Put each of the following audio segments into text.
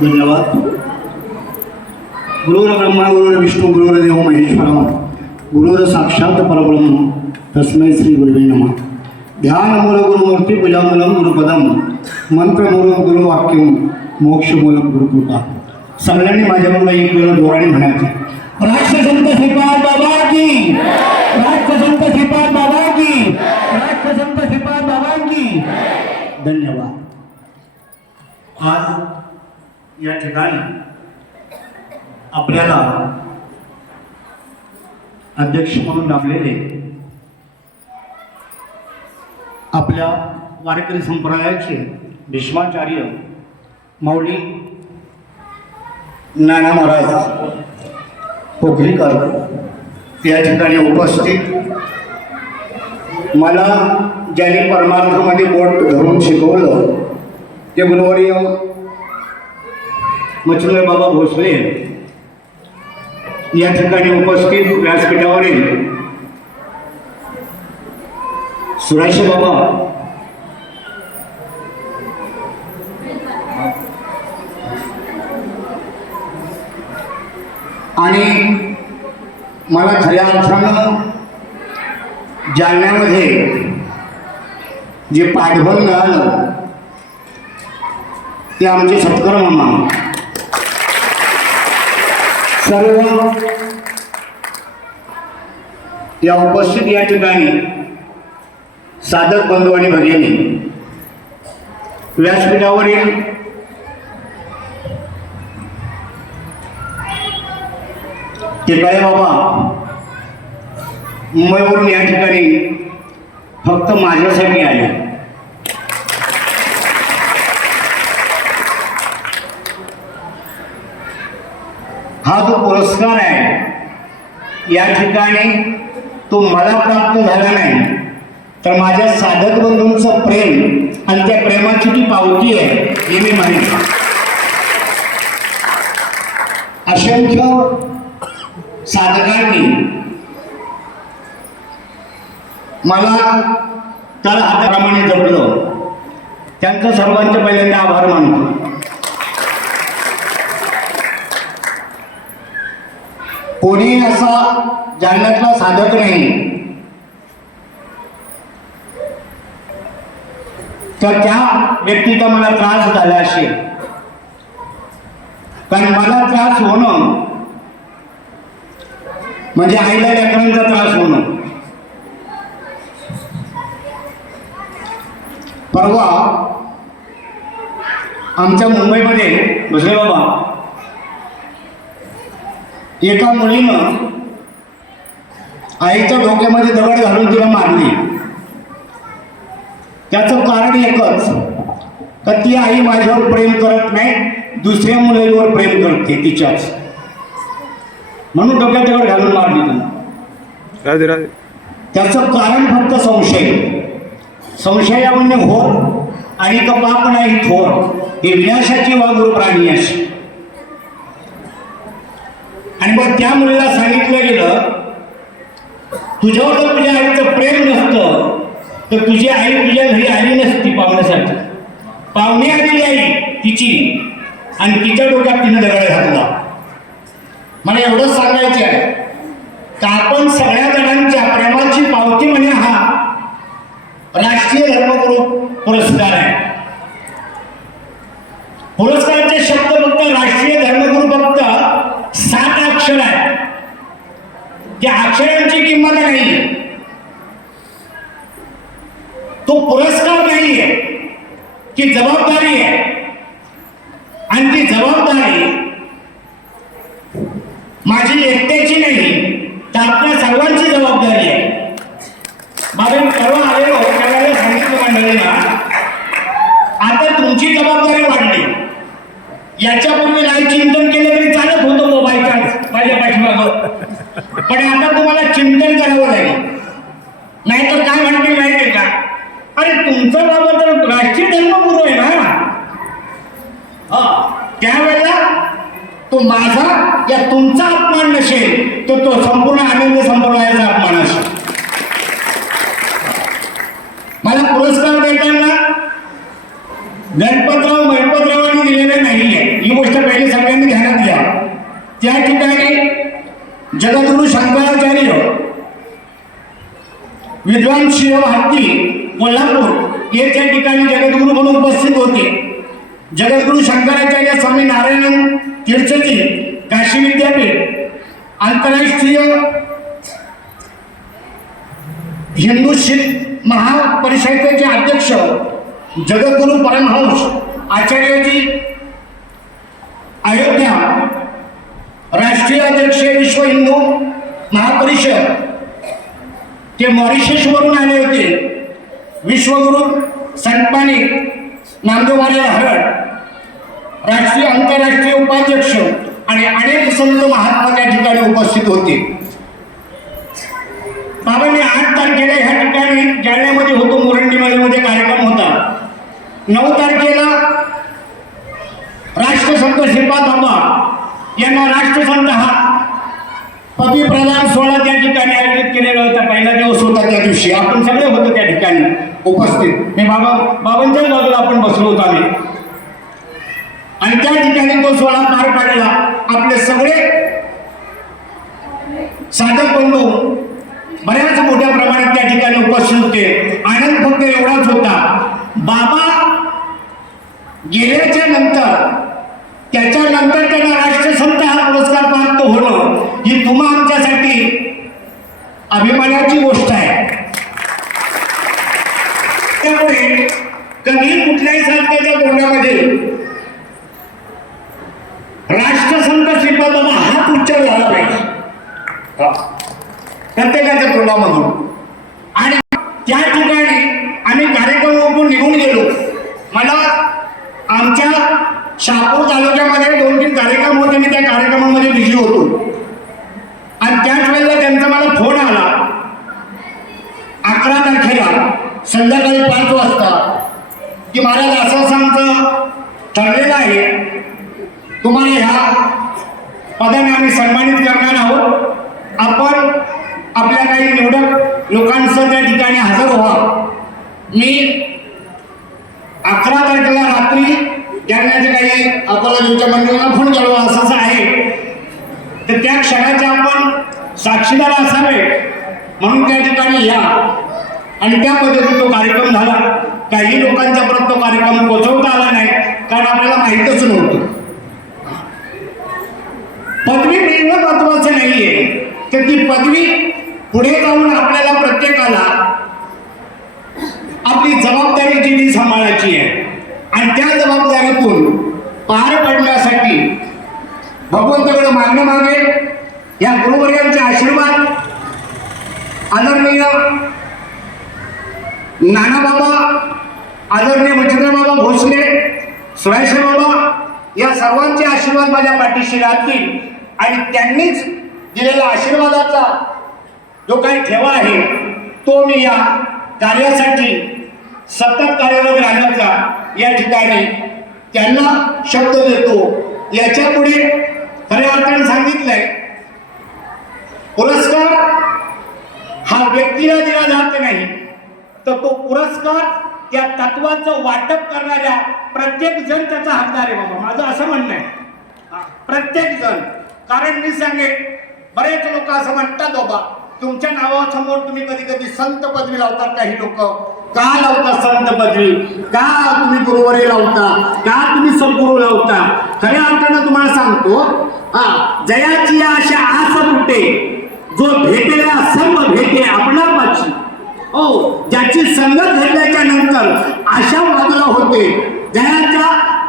धन्यवाद. गुरुर ब्रह्मा गुरुर विष्णू गुरुर देव महेश्वरा गुरुर साक्षात परब्रह्म तस्मै श्री गुरुवे नमः. ध्यानमूलक गुरुमूर्ती पूजामूलक गुरुपदम मंत्रमूलक गुरुवाक्यम मोक्षमूलक गुरुकृपा. सगळ्यांनी माझ्याबरोबर एक वेळ जोराने म्हणायचं, राष्ट्रसंत श्रीपाद बाबा की, राष्ट्रसंत श्रीपाद बाबा की, राष्ट्रसंत श्रीपाद बाबा की. धन्यवाद. आज या ठिकाणी आपल्याला अध्यक्ष म्हणून लाभलेले आपल्या वारकरी संप्रदायाचे भीष्माचार्य माऊली नाना महाराज पोखरीकर या ठिकाणी उपस्थित. मला ज्यांनी परमार्थामध्ये बोट धरून शिकवलं ते गुरुवर्य मच्छिंद्र बाबा भोसले या ठिकाणी उपस्थित. व्यासपीठावरील सुराशे बाबा आणि मला खऱ्या अर्थानं जालन्यामध्ये जे पाठबळ मिळालं ते आमचे सत्कार मामा सर्व या उपस्थित या ठिकाणी साधक बंधू आणि भगिनी. व्यासपीठावरील टिकाळे बाबा मुंबईवरून या ठिकाणी फक्त माझ्यासाठी आले. हा जो पुरस्कार आहे या ठिकाणी तो मला प्राप्त झाला नाही, तर माझ्या साधक बंधूंचं प्रेम आणि त्या प्रेमाची ती पावती आहे हे मी म्हणेन. असंख्य साधकांनी मला तळ हाताप्रमाणे जपलं, त्यांचं सर्वांचे पहिल्यांदा आभार मानतो. कोणी असा जालन्यातला साधक नाही तर त्या व्यक्तीचा मला त्रास झाला असेल. कारण मला त्रास होणं म्हणजे आईला लेकरांचा त्रास होणं. परवा आमच्या मुंबईमध्ये भोसले बाबा एका मुलीनं आईच्या डोक्यामध्ये दगड घालून तिला मारली. त्याचं कारण एकच, तर ती आई माझ्यावर प्रेम करत नाही, दुसऱ्या मुलीवर प्रेम करते तिच्याच, म्हणून डोक्यात दगड घालून मारली तिला. त्याचं कारण फक्त संशय. संशयामध्ये होर आणि पाप नाही थोर, हे विनाशाची वाघूर प्राणी अशी. आणि मग त्या मुलीला सांगितलं गेलं, तुझ्यावर जर तुझ्या आईचं प्रेम नसतं तर तुझी आई तुझ्या घरी आली नसती पाहुण्यासाठी. पाहुणे आलेली आई तिची आणि तिच्या डोक्यात तिने दगड घातला. मला एवढंच सांगायचं आहे का आपण सगळ्या जणांच्या प्रेमाची पावती म्हणे हा राष्ट्रीय धर्मगुरू पुरस्कार आहे. पुरस्काराचे शब्द फक्त राष्ट्रीय धर्मगुरू फक्त 7 अक्षर आहे. त्या अक्षरांची किंमत नाही. तो पुरस्कार नाहीये, ती जबाबदारी आहे. आणि ती जबाबदारी माझी एकट्याची नाही, तर आपल्या सर्वांची जबाबदारी आहे. बाबा मी परवा आलेलो त्यावेळेला सांगितलं मंडळीला, आता तुमची जबाबदारी वाढली. याच्यापूर्वी नाही चिंतन केलं तरी चालत होतं मोबाईलच्या माझ्या पाठीमागं, पण आता तुम्हाला चिंतन करावं लागेल. नाही तर काय म्हणते माहिती का, अरे तुमचा बाबा तर राष्ट्रीय धर्मगुरू आहे ना, त्यावेळेला तो माझा या तुमचा अपमान नसेल तर तो संपूर्ण आनंद संप्रदायाचा अपमान असेल. मला पुरस्कार देताना गणपतराव दिलेलं नाहीये, ही गोष्ट पहिली सगळ्यांनी ध्यानात घ्या. त्या ठिकाणी जगद्गुरु शंकराचार्य विद्वान शिव हत्ती कोल्हापूर हे त्या ठिकाणी जगद्गुरु म्हणून उपस्थित होते. जगद्गुरु शंकराचार्य स्वामी नारायण तीर्थजी काशी विद्यापीठ आंतरराष्ट्रीय हिंदू शीख महापरिषदेचे अध्यक्ष जगद्गुरु परमहंस आचार्यजी अयोध्या राष्ट्रीय अध्यक्ष विश्व हिंदू महापरिषद ते मॉरिशसवरून आले होते. विश्वगुरु संतपाणी नामदेववाले हरड राष्ट्रीय आंतरराष्ट्रीय उपाध्यक्ष आणि अनेक संत महात्मा त्या ठिकाणी उपस्थित होते. बाबांनी 8 तारखेला ह्या ठिकाणी जालन्यामध्ये होतो, मुरंडीमध्ये कार्यक्रम होता. 9 तारखेला राष्ट्रसंत श्रीपाद बाबा यांना राष्ट्रसंत हा पदवी प्रदान सोहळा त्या ठिकाणी आयोजित केलेला होता. पहिला दिवस होता त्या दिवशी आपण सगळे होतो त्या ठिकाणी उपस्थित. मी बाबांच्याच बाजूला आपण बसलो होतो आम्ही आणि त्या ठिकाणी तो सोहळा पार पाडला. आपले सगळे साधक बंधू बऱ्याच मोठ्या प्रमाणात त्या ठिकाणी उपस्थित होते. आनंद फक्त एवढाच होता, बाबा गेल्याच्या नंतर त्याच्यानंतर त्यांना राष्ट्रसंत हा पुरस्कार प्राप्त होणं ही तुम्हा आमच्यासाठी अभिमानाची गोष्ट आहे. त्यामुळे कधी कुठल्याही संस्थेच्या तोंडामध्ये राष्ट्रसंत श्रीपाद बाबा हाच उच्चार झाला पाहिजे प्रत्येकाच्या तोंडामधून. आणि त्या ठिकाणी आम्ही कार्यक्रमातून निघून गेलो. मला आमच्या शहापूर तालुक्यामध्ये 2-3 कार्यक्रम होते, मी त्या कार्यक्रमामध्ये बिझी होतो आणि त्याच वेळेला त्यांचा मला फोन आला 11 तारखेला संध्याकाळी 5 वाजता की महाराज असं आमचं ठरलेलं आहे, तुम्हाला ह्या पदाने आम्ही सन्मानित करणार आहोत. आपण आपल्या काही निवडक लोकांसह त्या ठिकाणी हजर व्हा. मी 11 तारखेला रात्री जालन्याच्या काही अकोला देवच्या मंदिराला फोन केला असं आहे, तर त्या क्षणाचे आपण साक्षीदार असावे म्हणून त्या ठिकाणी या. आणि त्या पद्धतीने तो कार्यक्रम झाला. काही लोकांच्यापर्यंत तो कार्यक्रम पोहोचवता आला नाही कारण आपल्याला माहीतच नव्हतं. पदवी मिळणं महत्वाचं नाहीये, तर ती पदवी पुढे जाऊन आपल्याला प्रत्येकाला आपली जबाबदारी जी सांभाळायची आहे आणि त्या जबाबदारीतून पार पडण्यासाठी भगवंताकडे मागणं मागे या गुरुवर्यांचे आशीर्वाद आदरणीय नानाबाबा, आदरणीय मच्छिंद्रबाबा भोसले, सुरेश बाबा या सर्वांचे आशीर्वाद माझ्या पाठीशी राहतील. आणि त्यांनीच दिलेला आशीर्वादाचा जो काही ठेवा आहे तो मी या कार्यासाठी सतत कार्यरत राहण्याचा या ठिकाणी त्यांना शब्द देतो. याच्या पुढे खऱ्या अर्थाने सांगितलंय, पुरस्कार हा व्यक्तीला दिला जात नाही, तर तो पुरस्कार त्या तत्वाचं वाटप करणाऱ्या प्रत्येक जण त्याचा हकदार आहे. बाबा माझं असं म्हणणं आहे, प्रत्येक जण. कारण मी सांगेन बरेच लोक असं म्हणतात, बाबा तुमच्या नावासमोर तुम्ही कधी कधी संत पदवी लावतात. काही लोक का लावतात संत पदवी, का तुम्ही गुरुवारी लावता, का तुम्ही सद्गुरू लावता. खऱ्या अर्थानं तुम्हाला सांगतो, जयाची आशा आस तुटे, जो भेटेला सर्व भेटे आपणापाची. हो, ज्याची संगत घेतल्याच्या नंतर आशा बाजूला होते. जयाच्या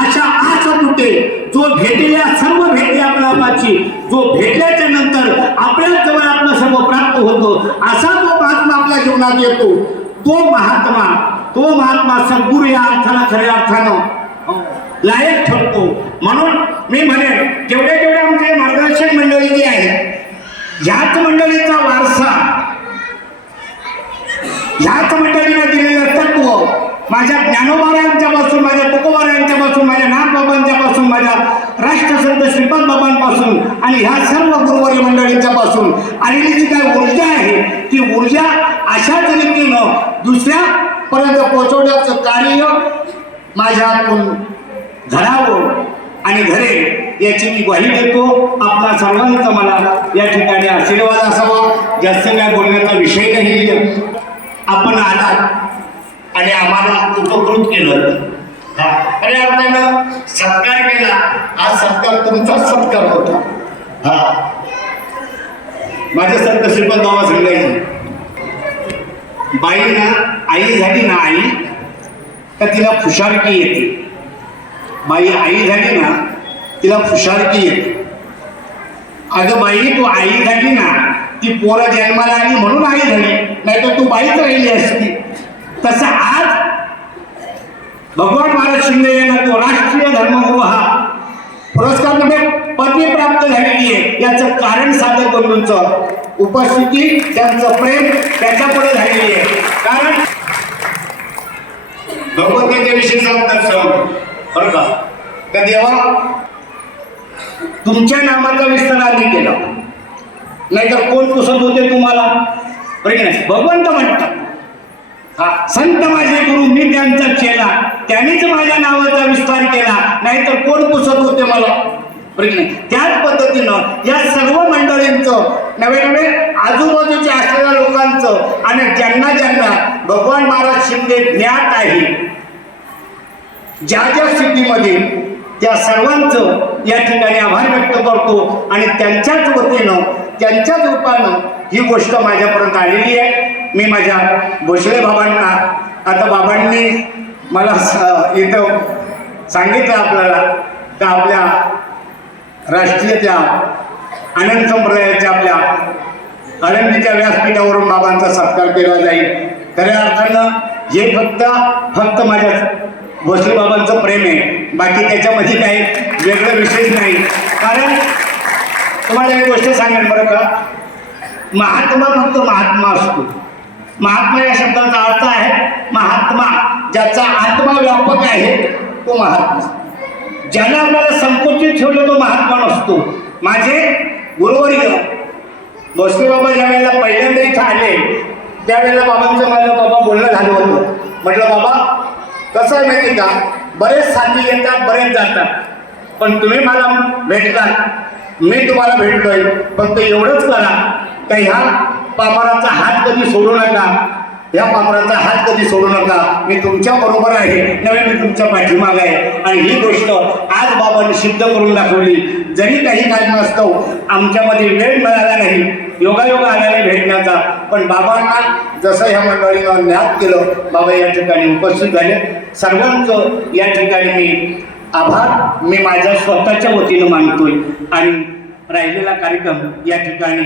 आशा आस तुटे, जो भेटलेल्या सर्व भेटे आपणापाची. जो भेटल्याच्या नंतर आपल्या जवळ आपलं सर्व प्राप्त होतो. असा जो महात्मा आपल्या जीवनात येतो, तो महात्मा सद्गुरू या अर्थानं खऱ्या अर्थानं लायक ठरतो. म्हणून मी म्हणेन जेवढे आमचे मार्गदर्शक मंडळी जी आहे, ह्याच मंडळीचा वारसा, ह्याच मंडळीने दिलेलं तत्व माझ्या ज्ञानोबारायांच्यापासून, माझ्या तुकोबारायांच्यापासून, माझ्या नागबाबांच्यापासून, माझ्या राष्ट्रसंत श्रीपाद बाबांपासून आणि ह्या सर्व गुरुवारी मंडळींच्या पासून आलेली जी काही ऊर्जा आहे, ती ऊर्जा अशाच रीतीनं दुसऱ्यापर्यंत पोहोचवण्याचं कार्य माझ्या हातून घडावं आणि घडेल याची मी ग्वाही देतो. आपला सर्वांचा मला या ठिकाणी आशीर्वाद असावा. जास्त काय बोलण्याचा विषय नाही. आपण आलात आणि आम्हाला उपकृत केलं. खऱ्या अर्थानं सत्कार केला. हा सत्कार तुमचाच सत्कार होता. हा माझ्या संत श्रीपद बाबा सांगायचे, बाई ना आई झाली ना आई तर तिला फुशारकी येते. बाई आई झाली ना तिला फुशारकी येते. अगं बाई तू आई झाली ना, ती पोरं जन्माला आली म्हणून आई झाली, नाही तर तू बाईच राहिली असती. तसं आज भगवान महाराज शिंदे यांना तो राष्ट्रीय धर्मगुरू हा पुरस्कार म्हणजे पदवी प्राप्त झालेली आहे. याचं कारण साधं बंधूंचं उपस्थिती, त्यांचं प्रेम त्याच्यापुढे झालेली आहे. कारण भगवद्गीतेविषयी सांगतात बरं का देवा तुमच्या नामाचा विस्तार आम्ही केला, नाहीतर कोण पुसत होते तुम्हाला. भगवंत म्हणतात हा संत माझे गुरु मी त्यांचा केला, त्यांनीच माझ्या नावाचा विस्तार केला, नाहीतर कोण पुसत होते मला. त्याच पद्धतीनं या सर्व मंडळींचं नवे नवे आजूबाजूच्या असलेल्या लोकांचं आणि ज्यांना ज्यांना भगवान महाराज शिंदे ज्ञात आहे ज्या ज्या स्थितीमध्ये, त्या सर्वांचं या ठिकाणी आभार व्यक्त करतो. आणि त्यांच्याच वतीनं त्यांच्याच रूपानं ही गोष्ट माझ्यापर्यंत आलेली आहे. मी माझ्या भोसले बाबांना, आता बाबांनी मला इथं सांगितलं आपल्याला का आपल्या राष्ट्रीय त्या आनंद संप्रदायाच्या आपल्या आळंदीच्या व्यासपीठावरून बाबांचा सत्कार केला जाईल. खऱ्या अर्थानं हे फक्त माझ्या भोसले बाबांचं प्रेम आहे, बाकी त्याच्यामध्ये काही वेगळं विशेष नाही. कारण तुम्हाला एक गोष्ट सांगेन बरं का, महात्मा फक्त महात्मा असतो. महात्मा या शब्दाचा अर्थ आहे महात्मा, ज्याचा आत्मा व्यापक आहे तो महात्मा. ज्याला आपल्याला संकुचित ठेवलं तो महात्मा नसतो. माझे गुरुवर्य भोसले बाबा ज्या वेळेला पहिल्यांदा इथं आले त्यावेळेला बाबांचं माझं बाबा बोलणं झालं होतं. म्हटलं बाबा कसं आहे माहिती का, बरेच साथी येतात बरेच जातात, पण तुम्ही मला भेटलात, मी तुम्हाला भेटलोय. फक्त एवढंच करा का ह्या पामराचा हात कधी सोडू नका, ह्या पामराचा हात कधी सोडू नका. मी तुमच्या बरोबर आहे, नव्हे मी तुमच्या पाठीमाग आहे. आणि ही गोष्ट आज बाबांनी सिद्ध करून दाखवली. जरी काही कारणास्तव आमच्यामध्ये वेळ मिळाला नाही, योगायोग आला नाही भेटण्याचा, पण बाबांना जसं ह्या मंडळीनं ज्ञात केलं, बाबा या ठिकाणी उपस्थित झाले. सर्वांचं या ठिकाणी मी आभार मी माझ्या स्वतःच्या वतीनं मानतोय. आणि राहिलेला कार्यक्रम या ठिकाणी